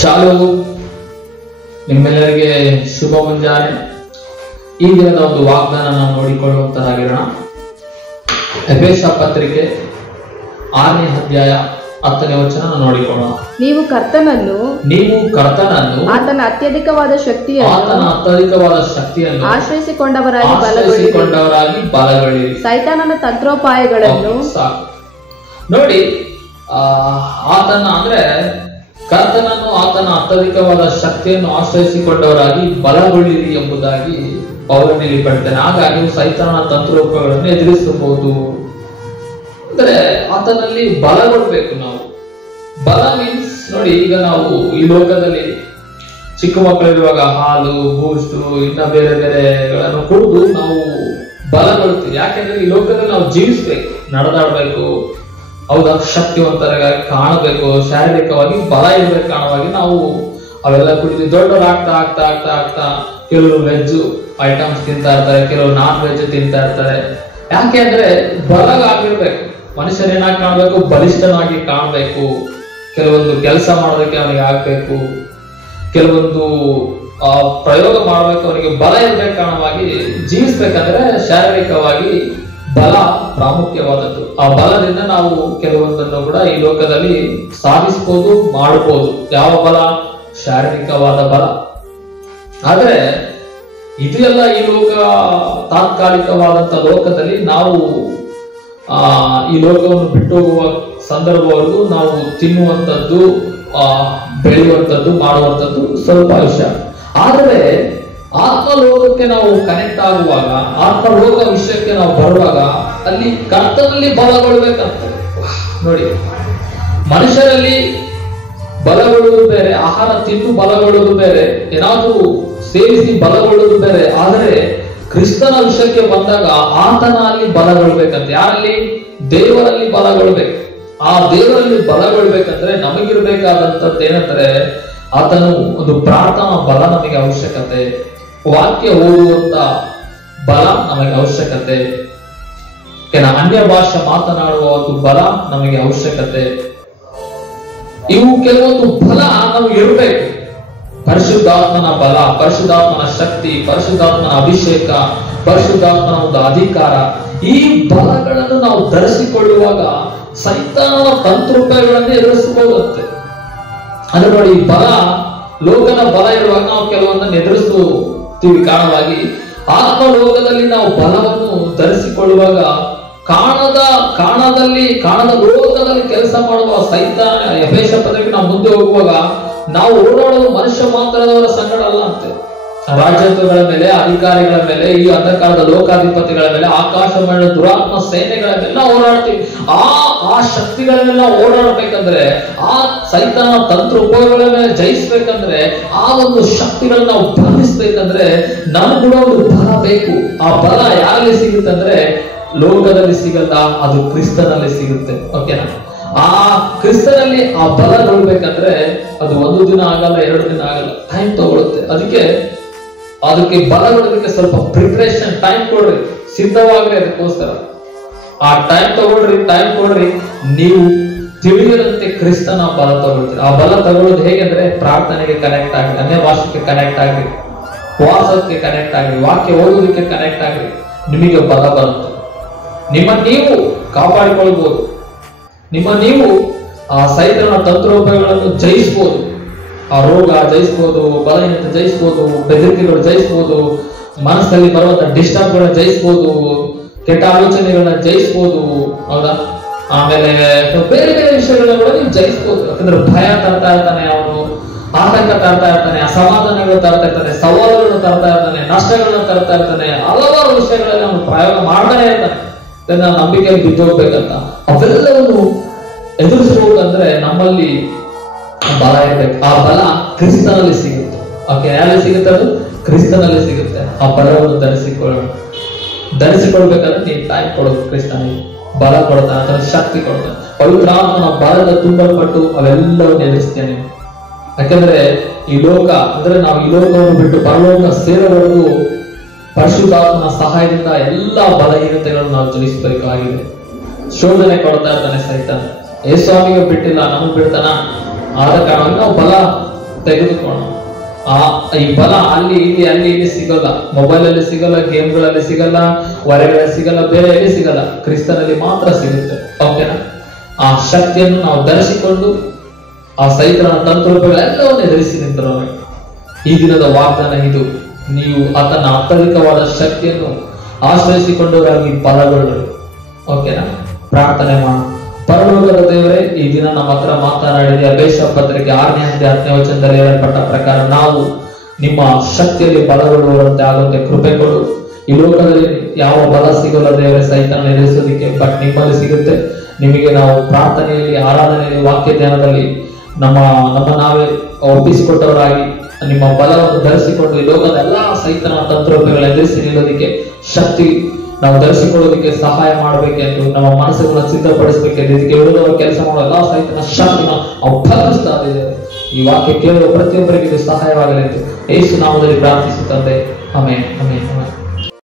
ಶಾಲೋವು ನಿಮ್ಮೆಲ್ಲರಿಗೆ ಶುಭ ಮುಂಜಾನೆ. ಈ ದಿನದ ಒಂದು ವಾಗ್ದಾನ ನಾವು ನೋಡಿಕೊಳ್ಳುವಂತರಾಗಿರೋಣ. ಎಫೆಸ ಪತ್ರಿಕೆ 6ನೇ ಅಧ್ಯಾಯ 10ನೇ ವಚನ ನೋಡಿಕೊಳ್ಳೋಣ. ನೀವು ಕರ್ತನನ್ನು ಆತನ ಅತ್ಯಧಿಕವಾದ ಶಕ್ತಿಯನ್ನು ಆಶ್ರಯಿಸಿಕೊಂಡವರಾಗಿ ಬಲಗಳಿರಿ. ಸೈತಾನನ ತಂತ್ರೋಪಾಯಗಳನ್ನು ನೋಡಿ. ಆತನ ಅಂದ್ರೆ ಕರ್ತನನ್ನು ಆತನ ಅತ್ಯಧಿಕವಾದ ಶಕ್ತಿಯನ್ನು ಆಶ್ರಯಿಸಿಕೊಂಡವರಾಗಿ ಬಲಗೊಳ್ಳಿರಿ ಎಂಬುದಾಗಿ ಪೌಲನಲ್ಲಿ ಪಡ್ತಾನೆ. ಹಾಗಾಗಿ ಸೈತಾನನ ತಂತ್ರೋಪಾಯಗಳನ್ನು ಎದುರಿಸಬಹುದು. ಅಂದ್ರೆ ಆತನಲ್ಲಿ ಬಲಗೊಳ್ಬೇಕು ನಾವು. ಬಲ ಮೀನ್ಸ್ ನೋಡಿ, ಈಗ ನಾವು ಈ ಲೋಕದಲ್ಲಿ ಚಿಕ್ಕ ಮಕ್ಕಳಿರುವಾಗ ಹಾಲು, ಬೂಸ್ಟ್, ಇನ್ನ ಬೇರೆ ಬೇರೆಗಳನ್ನು ಕುಡಿದು ನಾವು ಬಲಗೊಳ್ತೀವಿ. ಯಾಕೆಂದ್ರೆ ಈ ಲೋಕದಲ್ಲಿ ನಾವು ಜೀವಿಸ್ಬೇಕು, ನಡೆದಾಡ್ಬೇಕು, ಹೌದಾ, ಶಕ್ತಿವಂತರಾಗಿ ಕಾಣಬೇಕು, ಶಾರೀರಿಕವಾಗಿ ಬಲ ಇರಬೇಕು ಕಾರಣವಾಗಿ ನಾವು ಅವೆಲ್ಲ ಕುಡಿದು ದೊಡ್ಡವರಾಗ್ತಾ ಆಗ್ತಾ ಆಗ್ತಾ ಆಗ್ತಾ ಕೆಲವರು ವೆಜ್ ಐಟಮ್ಸ್ ತಿಂತಾ ಇರ್ತಾರೆ, ಕೆಲವರು ನಾನ್ ವೆಜ್ ತಿಂತಾ ಇರ್ತಾರೆ. ಯಾಕೆ ಅಂದ್ರೆ ಬಲ ಆಗಿರ್ಬೇಕು. ಮನುಷ್ಯನೇನಾಗಿ ಕಾಣಬೇಕು, ಬಲಿಷ್ಠನಾಗಿ ಕಾಣಬೇಕು. ಕೆಲವೊಂದು ಕೆಲಸ ಮಾಡೋದಕ್ಕೆ ಅವನಿಗೆ ಆಗ್ಬೇಕು, ಕೆಲವೊಂದು ಪ್ರಯೋಗ ಮಾಡಬೇಕು, ಅವನಿಗೆ ಬಲ ಇರ್ಬೇಕು ಕಾರಣವಾಗಿ ಜೀವಿಸ್ಬೇಕಂದ್ರೆ ಶಾರೀರಿಕವಾಗಿ ಬಲ ಪ್ರಾಮುಖ್ಯವಾದದ್ದು. ಆ ಬಲದಿಂದ ನಾವು ಕೆಲವೊಂದನ್ನು ಕೂಡ ಈ ಲೋಕದಲ್ಲಿ ಸಾಧಿಸಬಹುದು, ಮಾಡಬಹುದು. ಯಾವ ಬಲ? ಶಾರೀರಿಕವಾದ ಬಲ. ಆದ್ರೆ ಇದು ಎಲ್ಲ ಈ ಲೋಕ ತಾತ್ಕಾಲಿಕವಾದಂತ ಲೋಕದಲ್ಲಿ ನಾವು ಈ ಲೋಕವನ್ನು ಬಿಟ್ಟು ಹೋಗುವ ಸಂದರ್ಭವರೆಗೂ ನಾವು ತಿನ್ನುವಂಥದ್ದು, ಬೆಳೆಯುವಂಥದ್ದು, ಮಾಡುವಂಥದ್ದು ಸ್ವಲ್ಪ ವಿಷಯ. ಆದರೆ ಆತ್ಮಲೋಕಕ್ಕೆ ನಾವು ಕನೆಕ್ಟ್ ಆಗುವಾಗ, ಆತ್ಮಲೋಕ ವಿಷಯಕ್ಕೆ ನಾವು ಬರುವಾಗ ಅಲ್ಲಿ ಕರ್ತನಲ್ಲಿ ಬಲಗೊಳ್ಬೇಕಂತ ನೋಡಿ. ಮನುಷ್ಯರಲ್ಲಿ ಬಲಗೊಳ್ಳುವುದು ಬೇರೆ, ಆಹಾರ ತಿಂದು ಬಲಗೊಳ್ಳುವುದು ಬೇರೆ, ಏನಾದ್ರೂ ಸೇವಿಸಿ ಬಲಗೊಳ್ಳುವುದು ಬೇರೆ. ಆದರೆ ಕ್ರಿಸ್ತನ ವಿಷಯಕ್ಕೆ ಬಂದಾಗ ಆತನ ಅಲ್ಲಿ ಬಲಗೊಳ್ಬೇಕಂತ. ಯಾರಲ್ಲಿ? ದೇವರಲ್ಲಿ ಬಲಗೊಳ್ಬೇಕು. ಆ ದೇವರಲ್ಲಿ ಬಲಗೊಳ್ಬೇಕಂದ್ರೆ ನಮಗಿರ್ಬೇಕಾದಂಥದ್ದು ಏನಂದ್ರೆ, ಆತನು ಒಂದು ಪ್ರಾರ್ಥನಾ ಬಲ ನಮಗೆ ಅವಶ್ಯಕತೆ, ವಾಕ್ಯ ಓದುವಂತ ಬಲ ನಮಗೆ ಅವಶ್ಯಕತೆ, ಅನ್ಯ ಭಾಷೆ ಮಾತನಾಡುವ ಒಂದು ಬಲ ನಮಗೆ ಅವಶ್ಯಕತೆ. ಇವು ಕೆಲವೊಂದು ಬಲ ನಮಗೆ ಇರಬೇಕು. ಪರಿಶುದ್ಧಾತ್ಮನ ಬಲ, ಪರಿಶುದ್ಧಾತ್ಮನ ಶಕ್ತಿ, ಪರಿಶುದ್ಧಾತ್ಮನ ಅಭಿಷೇಕ, ಪರಿಶುದ್ಧಾತ್ಮನ ಒಂದು ಅಧಿಕಾರ, ಈ ಬಲಗಳನ್ನು ನಾವು ಧರಿಸಿಕೊಳ್ಳುವಾಗ ಸೈತಾನನ ತಂತ್ರೋಪಾಯಗಳನ್ನು ಎದುರಿಸಬಹುದಂತೆ. ಅಂದ್ರೆ ನೋಡಿ, ಬಲ, ಲೋಕದ ಬಲ ಇರುವಾಗ ನಾವು ಕೆಲವೊಂದನ್ನು ಎದುರಿಸುತ್ತೀವಿ ಕಾರಣವಾಗಿ. ಆತ್ಮ ಲೋಕದಲ್ಲಿ ನಾವು ಬಲವನ್ನು ಧರಿಸಿಕೊಳ್ಳುವಾಗ ಕಾಣದ ಲೋಕದಲ್ಲಿ ಕೆಲಸ ಮಾಡುವ ಸೈತಾನ ಎಫೆಸ ಪತ್ರಿಕೆ ನಾವು ಮುಂದೆ ಹೋಗುವಾಗ ನಾವು ಓಡಾಡೋದು ಮನುಷ್ಯ ಮಾತ್ರದವರ ಸಂಗಡ ಅಲ್ಲ ಅಂತೆ. ರಾಜ್ಯಗಳ ಮೇಲೆ, ಅಧಿಕಾರಿಗಳ ಮೇಲೆ, ಈ ಅಂಧಕಾರದ ಲೋಕಾಧಿಪತಿಗಳ ಮೇಲೆ, ಆಕಾಶ ಮಂಡಲ ದುರಾತ್ಮ ಸೇನೆಗಳ ಮೇಲೆ ನಾವು ಓಡಾಡ್ತೀವಿ. ಆ ಶಕ್ತಿಗಳನ್ನೆಲ್ಲ ಓಡಾಡಬೇಕಂದ್ರೆ, ಆ ಸೈತಾನ ತಂತ್ರ ಉಪಯೋಗಗಳ ಮೇಲೆ ಜಯಿಸ್ಬೇಕಂದ್ರೆ, ಆ ಒಂದು ಶಕ್ತಿಗಳನ್ನ ನಾವು ಬಂಧಿಸ್ಬೇಕಂದ್ರೆ ನಮ್ಗೆ ಕೂಡ ಒಂದು ಬಲ ಬೇಕು. ಆ ಬಲ ಯಾರಲ್ಲಿ ಸಿಗುತ್ತಂದ್ರೆ ಲೋಕದಲ್ಲಿ ಸಿಗಲ್ಲ, ಅದು ಕ್ರಿಸ್ತನಲ್ಲಿ ಸಿಗುತ್ತೆ. ಓಕೆನಾ? ಆ ಕ್ರಿಸ್ತನಲ್ಲಿ ಆ ಬಲ ನೋಡ್ಬೇಕಂದ್ರೆ ಅದು 1 ದಿನ ಆಗಲ್ಲ, 2 ದಿನ ಆಗಲ್ಲ, ಟೈಮ್ ತಗೊಳುತ್ತೆ. ಅದಕ್ಕೆ ಬಲಗೊಳ್ಳೋದಕ್ಕೆ ಸ್ವಲ್ಪ ಪ್ರಿಪರೇಷನ್ ಟೈಮ್ ಕೊಡ್ರಿ, ಸಿದ್ಧವಾಗ್ರಿ. ಅದಕ್ಕೋಸ್ಕರ ಆ ಟೈಮ್ ಕೊಡ್ರಿ. ನೀವು ತಿಳಿಯದಂತೆ ಕ್ರಿಸ್ತನ ಬಲ ತಗೊಳ್ತೀರಿ. ಆ ಬಲ ತಗೊಳ್ಳೋದು ಹೇಗೆಂದ್ರೆ ಪ್ರಾರ್ಥನೆಗೆ ಕನೆಕ್ಟ್ ಆಗ್ರಿ, ಅನ್ಯ ಭಾಷೆಗೆ ಕನೆಕ್ಟ್ ಆಗ್ರಿ, ವಾಸಕ್ಕೆ ಕನೆಕ್ಟ್ ಆಗ್ರಿ, ವಾಕ್ಯ ಓದೋದಕ್ಕೆ ಕನೆಕ್ಟ್ ಆಗ್ರಿ. ನಿಮಗೆ ಬಲ ಬರುತ್ತೆ. ನೀವು ಕಾಪಾಡಿಕೊಳ್ಬಹುದು. ನೀವು ಆ ಸೈತಾನನ ತಂತ್ರೋಪಾಯಗಳನ್ನು ಜಯಿಸಬಹುದು. ಆ ರೋಗ ಜಯಿಸಬಹುದು, ಬಲಹೀನತೆ ಜಯಿಸಬಹುದು, ಬೆದರಿಕೆಗಳು ಜಯಿಸಬಹುದು, ಮನಸ್ಸಲ್ಲಿ ಬರುವಂತ ಡಿಸ್ಟರ್ಬ್ಗಳನ್ನ ಜಯಿಸಬಹುದು, ಕೆಟ್ಟ ಆಲೋಚನೆಗಳನ್ನ ಜಯಿಸಬಹುದು. ಹೌದಾ? ಆಮೇಲೆ ಬೇರೆ ಬೇರೆ ವಿಷಯಗಳನ್ನ ಕೂಡ ನೀವು ಜಯಿಸಬಹುದು. ಯಾಕಂದ್ರೆ ಭಯ ತರ್ತಾ ಇರ್ತಾನೆ, ಅವನು ಆತಂಕ ತರ್ತಾ ಇರ್ತಾನೆ, ಅಸಮಾಧಾನಗಳು ತರ್ತಾ ಇರ್ತಾನೆ, ಸವಾಲುಗಳನ್ನು ತರ್ತಾ ಇರ್ತಾನೆ, ನಷ್ಟಗಳನ್ನ ತರ್ತಾ ಇರ್ತಾನೆ, ಹಲವಾರು ವಿಷಯಗಳಲ್ಲಿ ಅವನು ಪ್ರಯೋಗ ಮಾಡ್ತಾನೆ ಇರ್ತಾನೆ. ನಂಬಿಕೆಯಲ್ಲಿ ಬಿದ್ದೋಗ್ಬೇಕಂತ ಅವೆಲ್ಲವನ್ನು ಎದುರಿಸಬಹುದಂದ್ರೆ ನಮ್ಮಲ್ಲಿ ಬಲ ಇರ್ಬೇಕು. ಆ ಬಲ ಕ್ರಿಸ್ತನಲ್ಲಿ ಸಿಗುತ್ತೆ. ಓಕೆ, ಯಾರಲ್ಲಿ ಸಿಗುತ್ತೆ? ಅದು ಕ್ರಿಸ್ತನಲ್ಲಿ ಸಿಗುತ್ತೆ. ಆ ಬಲವನ್ನು ಧರಿಸಿಕೊಳ್ಬೇಕಾದ್ರೆ ನೀವು ಟೈಮ್ ಕೊಡೋದು. ಕ್ರಿಸ್ತನಿಗೆ ಬಲ ಕೊಡ್ತಾನೆ, ಅದರ ಶಕ್ತಿ ಕೊಡ್ತಾನೆ. ಪವಿತ್ರಾತ್ಮನ ಬಲದ ತುಂಬಲ್ಪಟ್ಟು ಅವೆಲ್ಲವನ್ನು ಎದುರಿಸ್ತೇನೆ. ಯಾಕಂದ್ರೆ ಈ ಲೋಕ ಅಂದ್ರೆ ನಾವು ಈ ಲೋಕವನ್ನು ಬಿಟ್ಟು ಪರಲೋಕ ಸೇರೋವರೆಗೂ ಪರಿಶುದ್ಧಾತ್ಮನ ಸಹಾಯದಿಂದ ಎಲ್ಲಾ ಬಲಹೀನತೆಗಳನ್ನು ನಾವು ಜಯಿಸಬೇಕಾಗಿದೆ. ಶೋಧನೆ ಕೊಡ್ತಾ ಇರ್ತಾನೆ ಸೈತಾನ. ಯೇಸುವಿಗೆ ಬಿಟ್ಟಿಲ್ಲ, ನಮಗೆ ಬಿಡ್ತಾನ. ಆದ ಕಾರಣ ನಾವು ಬಲ ತೆಗೆದುಕೊಳ್ಳೋಣ. ಈ ಬಲ ಅಲ್ಲಿ ಇಲ್ಲಿ ಸಿಗಲ್ಲ. ಮೊಬೈಲ್ ಅಲ್ಲಿ ಸಿಗಲ್ಲ, ಗೇಮ್ಗಳಲ್ಲಿ ಸಿಗಲ್ಲ, ಹೊರಗಡೆ ಸಿಗಲ್ಲ, ಬೇರೆ ಎಲ್ಲಿ ಸಿಗಲ್ಲ. ಕ್ರಿಸ್ತನಲ್ಲಿ ಮಾತ್ರ ಸಿಗುತ್ತೆ. ಓಕೆನಾ? ಆ ಶಕ್ತಿಯನ್ನು ನಾವು ಧರಿಸಿಕೊಂಡು ಆ ಸೈತಾನನ ತಂತ್ರಗಳೆಲ್ಲವನ್ನೇ ಧರಿಸಿ ನಿಂತಿರೋಣ. ಈ ದಿನದ ವಾಗ್ದಾನ ಇದು. ನೀವು ಆತನ ಅತ್ಯಧಿಕವಾದ ಶಕ್ತಿಯನ್ನು ಆಶ್ರಯಿಸಿಕೊಂಡವರಾಗಿ ಬಲಗೊಳ್ಳಿ. ಓಕೆನಾ? ಪ್ರಾರ್ಥನೆ ಮಾಡೋಣ. ಪರಲೋಕದ ದೇವರೇ, ಈ ದಿನ ನಮ್ಮ ಹತ್ರ ಮಾತನಾಡಿದ ಎಫೆಸ ಪತ್ರಿಕೆ 6ನೇ ಅಧ್ಯಾಯ 10ನೇ ವಚನದಲ್ಲಿ ಹೇಳಲ್ಪಟ್ಟ ಪ್ರಕಾರ ನಾವು ನಿಮ್ಮ ಶಕ್ತಿಯಲ್ಲಿ ಬಲಗೊಳ್ಳುವಂತೆ ಆಗುವಂತೆ ಕೃಪೆ ಕೊಡು. ಈ ಲೋಕದಲ್ಲಿ ಯಾವ ಬಲ ಸಿಗಲ್ಲ ದೇವರೇ ಸೈತಾನ ಎದುರಿಸೋದಿಕ್ಕೆ, ಬಟ್ ನಿಮ್ಮಲ್ಲಿ ಸಿಗುತ್ತೆ. ನಿಮಗೆ ನಾವು ಪ್ರಾರ್ಥನೆಯಲ್ಲಿ, ಆರಾಧನೆಯಲ್ಲಿ, ವಾಕ್ಯ ಧ್ಯಾನದಲ್ಲಿ ನಮ್ಮ ನಾವೇ ಒಪ್ಪಿಸಿಕೊಟ್ಟವರಾಗಿ ನಿಮ್ಮ ಬಲವನ್ನು ಧರಿಸಿಕೊಂಡು ಈ ಲೋಕದ ಎಲ್ಲಾ ಸೈತಾನ ತಂತ್ರೋಪಗಳ ಎದುರಿಸಿ ನಿಲ್ಲೋದಿಕ್ಕೆ ಶಕ್ತಿ ನಾವು ಧರಿಸಿಕೊಳ್ಳೋದಕ್ಕೆ ಸಹಾಯ ಮಾಡಬೇಕೆಂದು ನಮ್ಮ ಮನಸ್ಸುಗಳನ್ನು ಸಿದ್ಧಪಡಿಸಬೇಕೆಂದು ಇದಕ್ಕೆ ವಿರೋಧವಾಗಿ ಕೆಲಸ ಮಾಡೋ ಎಲ್ಲಾ ಸೈತಾನ ಶಕ್ತಿನ ಅಭ್ಯರ್ಥಿಸ್ತಾ ಇದ್ದೇವೆ. ಈ ವಾಕ್ಯ ಕೇಳುವ ಪ್ರತಿಯೊಬ್ಬರಿಗೆ ಇದು ಸಹಾಯವಾಗಲೆಂದು ಯೇಸು ನಾಮದಲ್ಲಿ ಪ್ರಾರ್ಥಿಸುತ್ತದೆ. Amen, amen, amen.